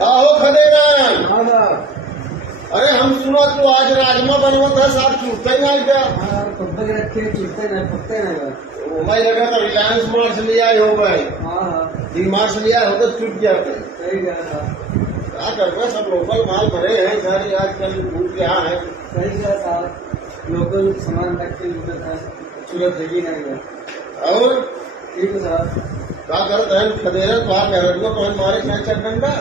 आहो खदेगा। हाँ हाँ अरे हम सुना तो आज राजमा बनवा था साथ छूटता ही नहीं क्या। हाँ पब्बे रखे छूटते नहीं पकते नहीं। मैं लगा था रिलायंस मार्ट लिया ही हो गए। हाँ हाँ डी मार्ट लिया हो तो छूट जाते। सही कहा था। क्या करते सब लोकल माल भरे हैं सारी आजकल भूख क्या है। सही कहा था। लोकल सामान रख के लूटा था सूरत है नहीं है। और ठीक है साहब। क्या करते हैं खदेरा बाहर घर को हमारे क्या चल डंडा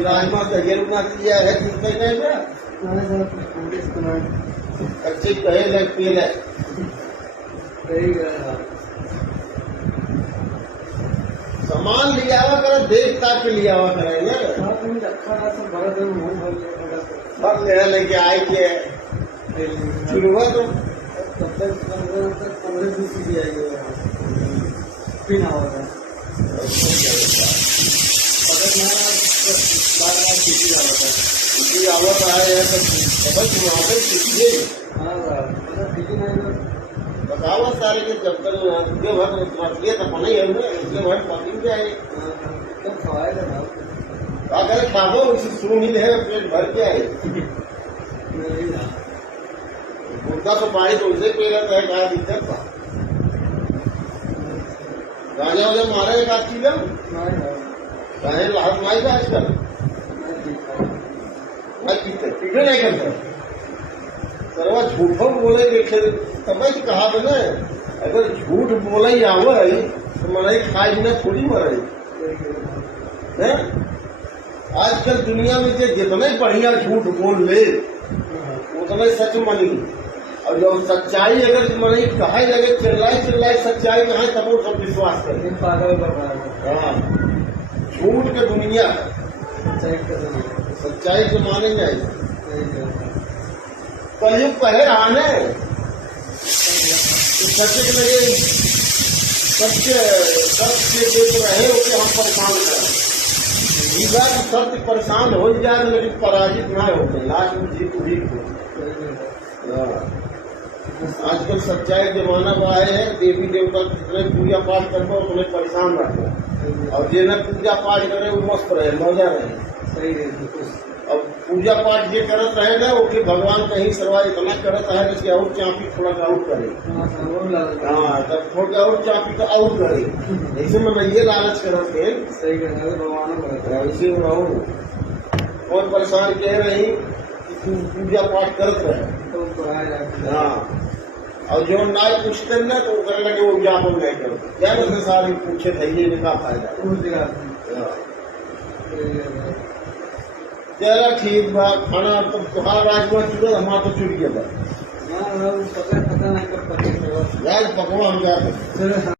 राजमा कहिए रुकना किया है छूटते नहीं क्या। हाँ साहब पूरे सामान अच्छी कहे लग पी ले। सही कहा। सामान लिया हुआ करे देख ताक के लिया हुआ करेंगे। हाँ तुम रखा था सब भरा था मुँह भर लिया सब ले लेके आए के शुरू हुआ तो तब तक 15-20 की आएगी फिर ना होगा पकड़ मारा बार सीधी होता उसी आवत आए हैं तो समझ वहाँ पे सीखिए। हाँ पता सीधी नहीं बताओ सारे के जब तक जो भर मछलियाँ तो बनी है इसलिए वही पकड़ के आए। तो खवाएगा ना अगर खाबो उसी सुन ही है पेट भर के आए। नहीं ना मुर्गा तो पानी तो उसे पे रहता है क्या दिक्कत था। गाने वाले मारे एक आध चीज गाने लाभ माई का आजकल पीछे नहीं करता सरवा झूठो बोले देखे तब कहा बने अगर झूठ बोले ही आवे तो मलाई खाए बिना थोड़ी मरे है। आजकल दुनिया में जितने बढ़िया झूठ बोल ले उतना सच मनी। और जब सच्चाई अगर मनी कहे लगे चिल्लाई सच्चाई में है तब वो सब विश्वास करे। हाँ झूठ के दुनिया सच्चाई के माने नहीं। कलयुग कहे आने सच्चे के लगे सत्य देख रहे हो कि हम परेशान करें जीवा की सत्य परेशान हो जाए लेकिन पराजित ना होते लास्ट में जीत हुई हो। आजकल सच्चाई जमाना में आए हैं देवी देवता जितने पूजा पाठ करते उतने परेशान रहते और जिन्हें पूजा पाठ करे वो मस्त रहे मजा रहे। सही है। अब पूजा पाठ ये करत रहे ना वो कि भगवान कहीं सरवा इतना करत है कि और चापी थोड़ा आउट करे। हाँ तब थोड़ा और चापी तो आउट करे ऐसे में ये लालच करत है। सही कहना भगवान इसी में रहो और परेशान कह रही कि पूजा पाठ करत रहे। हाँ और जो ना पूछते ना तो करने लगे वो ज्ञापन नहीं करते क्या मतलब सारी पूछे थे ये का फायदा। चलो ठीक बा खाना तो तुम्हारा राजमा चुके हमारा तो चुट गया। पता नहीं कब पकड़ यार पकवा हम जाते।